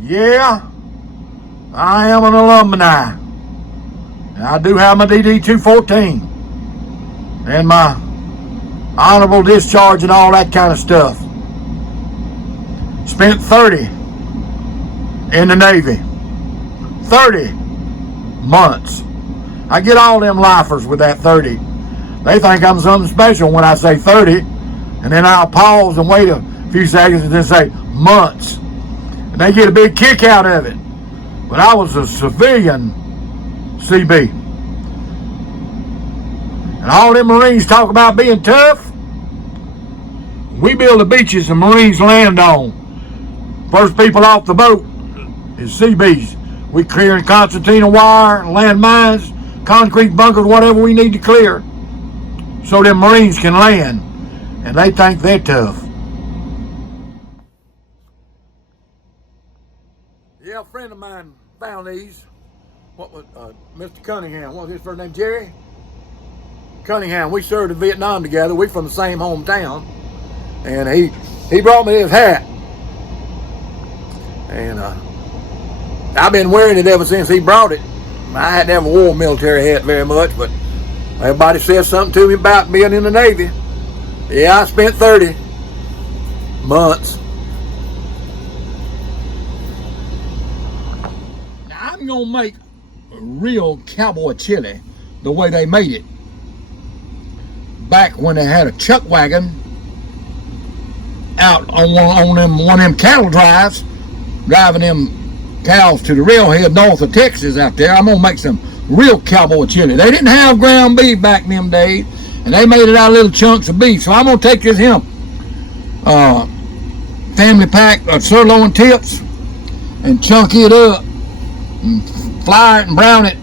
Yeah, I am an alumni. And I do have my DD 214 and my honorable discharge and all that kind of stuff. Spent 30 in the Navy. 30 months. I get all them lifers with that 30. They think I'm something special when I say 30, and then I'll pause and wait a few seconds and then say months. And they get a big kick out of it. But I was a civilian Seabee. And all them Marines talk about being tough. We build the beaches the Marines land on. First people off the boat is Seabees. We clearing concertina wire, land mines, concrete bunkers, whatever we need to clear, so them Marines can land. And they think they're tough. Yeah, a friend of mine found these. What was Mr. Cunningham? What was his first name? Jerry Cunningham. We served in Vietnam together. We from the same hometown, and he brought me this hat, and I've been wearing it ever since he brought it. I had never wore a military hat very much, but everybody said something to me about being in the Navy. Yeah, I spent 30 months. Now I'm gonna make a real cowboy chili the way they made it back when they had a chuck wagon out on one of them cattle drives, driving them cows to the railhead north of Texas out there. I'm gonna make some real cowboy chili. They didn't have ground beef back in them days, and they made it out of little chunks of beef. So I'm gonna take this family pack of sirloin tips and chunk it up and fry it and brown it.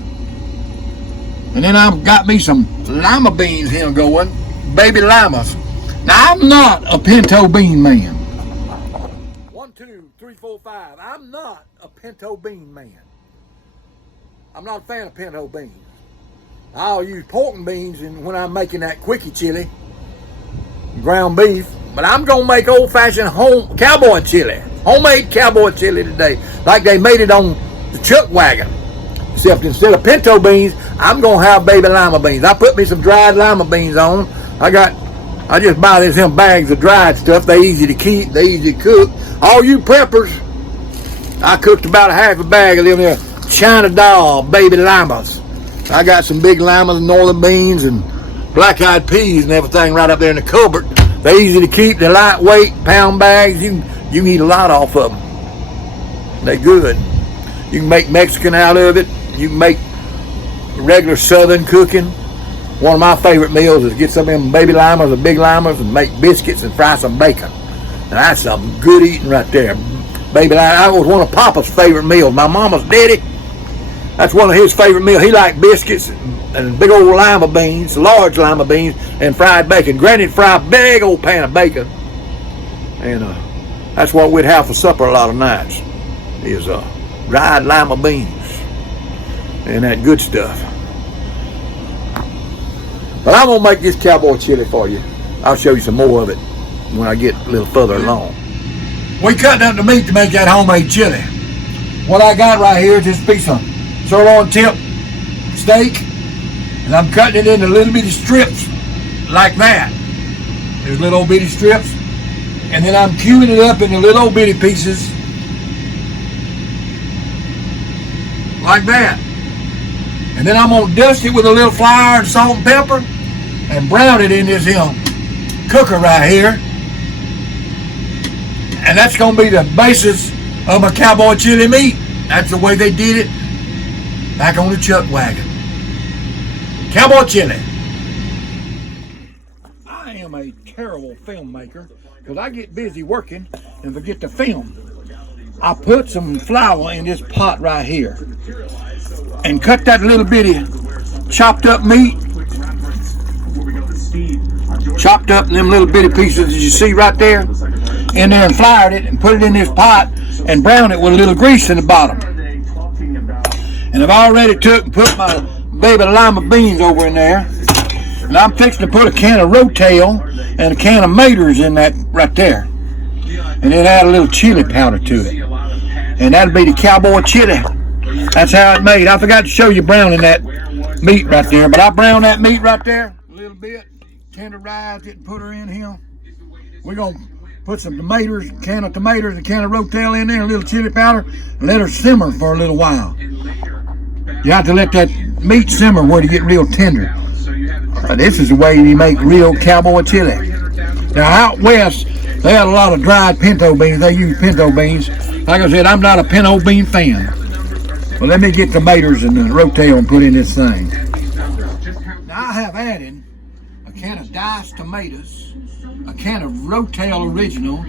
And then I've got me some lima beans here going, baby limas. Now I'm not a pinto bean man. 1, 2, 3, 4, 5. I'm not a pinto bean man. I'm not a fan of pinto beans. I'll use pork and beans when I'm making that quickie chili, ground beef. But I'm gonna make old-fashioned cowboy chili, homemade cowboy chili today, like they made it on the chuck wagon. Except instead of pinto beans, I'm gonna have baby lima beans. I put me some dried lima beans on. I just buy these bags of dried stuff. They easy to keep, they easy to cook. All you preppers, I cooked about a half a bag of them there China doll baby limas. I got some big limas, northern beans, and black-eyed peas and everything right up there in the cupboard. They're easy to keep. They're lightweight, pound bags. You can eat a lot off of them. They're good. You can make Mexican out of it. You can make regular Southern cooking. One of my favorite meals is get some of them baby limas or big limas and make biscuits and fry some bacon. And that's some good eating right there. Baby lima, that was one of Papa's favorite meals. My mama's daddy, that's one of his favorite meals. He liked biscuits and big old lima beans, large lima beans, and fried bacon. Granny'd fry a big old pan of bacon. And that's what we'd have for supper a lot of nights, is dried lima beans and that good stuff. But I'm gonna make this cowboy chili for you. I'll show you some more of it when I get a little further along. We cut up the meat to make that homemade chili. What I got right here is this piece of sirloin tip steak, and I'm cutting it into little bitty strips like that. There's little old bitty strips, and then I'm cubing it up into little old bitty pieces like that. And then I'm gonna dust it with a little flour and salt and pepper and brown it in this cooker right here. And that's gonna be the basis of my cowboy chili meat. That's the way they did it back on the chuck wagon. Cowboy chili. I am a terrible filmmaker because I get busy working and forget to film. I put some flour in this pot right here and cut that little bitty chopped up meat, chopped up in them little bitty pieces that you see right there, in there, and floured it and put it in this pot and browned it with a little grease in the bottom. And I've already took and put my baby lima beans over in there, and I'm fixing to put a can of rotel and a can of maters in that right there, and then add a little chili powder to it. and that'll be the Cowboy chili. That's how it's made. I forgot to show you browning that meat right there, but I browned that meat right there a little bit, tenderized it and put her in here. We're going to put some tomatoes, a can of tomatoes, a can of rotel in there, a little chili powder, and let her simmer for a little while. You have to let that meat simmer where you get real tender. This is the way you make real Cowboy chili. Now out west, they had a lot of dried pinto beans. They use pinto beans. Like I said, I'm not a pinto bean fan. Well, let me get tomatoes and the rotel and put in this thing. Now I have added a can of diced tomatoes, a can of rotel original,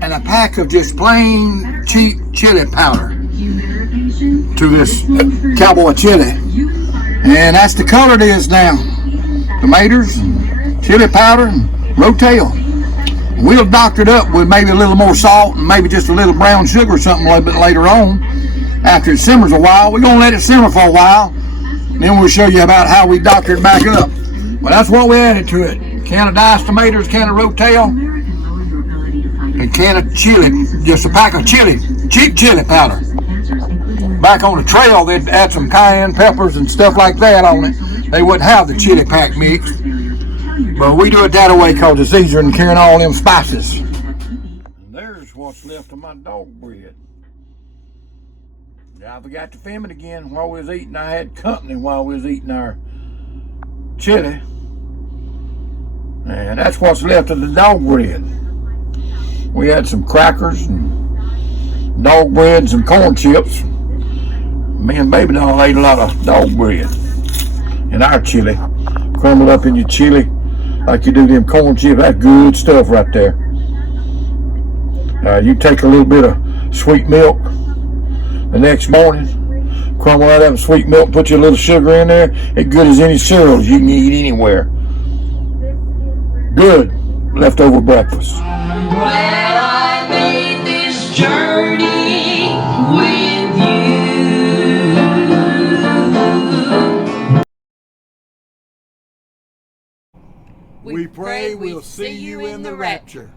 and a pack of just plain cheap chili powder to this Cowboy chili. And that's the color it is now. Tomatoes, chili powder, and rotel. We'll doctor it up with maybe a little more salt and maybe just a little brown sugar or something a little bit later on. After it simmers a while, we're going to let it simmer for a while. Then we'll show you about how we doctor it back up. Well, that's what we added to it. A can of diced tomatoes, a can of rotel, a can of chili, just a pack of chili, cheap chili powder. Back on the trail, they'd add some cayenne peppers and stuff like that on it. They wouldn't have the chili pack mixed. But we do it that way because it's easier than carrying all them spices. And there's what's left of my dog bread. I forgot to film it again while we was eating. I had company while we was eating our chili. And that's what's left of the dog bread. We had some crackers and dog bread and some corn chips. Me and baby doll ate a lot of dog bread. And our chili, crumbled up in your chili like you do them corn chips. That's good stuff right there. You take a little bit of sweet milk the next morning, crumble that up in sweet milk, put your little sugar in there. It's good as any cereals you can eat anywhere. Good leftover breakfast. Well, I made this journey with you. We pray we'll see you in the rapture.